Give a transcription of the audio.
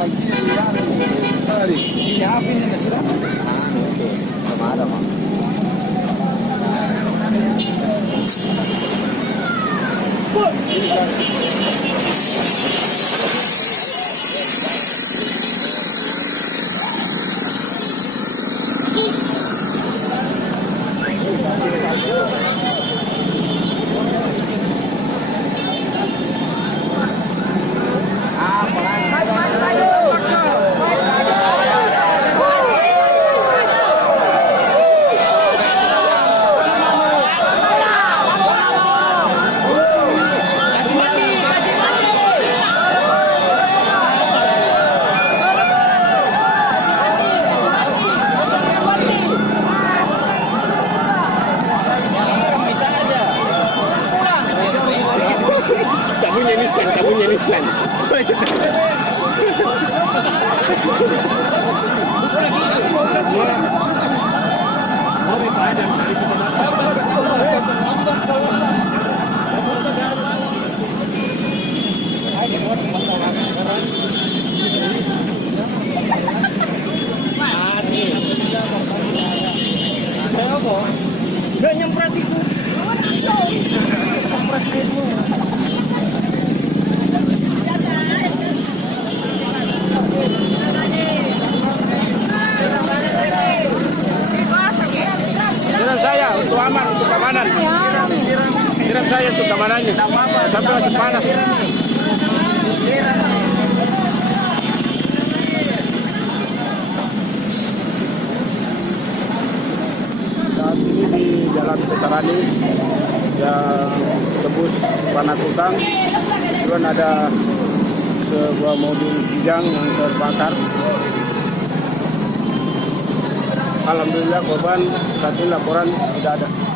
Ini api ini sudah. Sama ada mah. Kamu nyelisan. Gak nyempret itu. Nyempret itu. Siram saya untuk aman, untuk keamanan. Siram saya untuk keamanannya. Sampai masih panas. Saat ini di Jalan Putarani yang tembus Panakukang, kemudian ada sebuah mobil kijang yang terbakar. Alhamdulillah korban saat ini laporan tidak ada.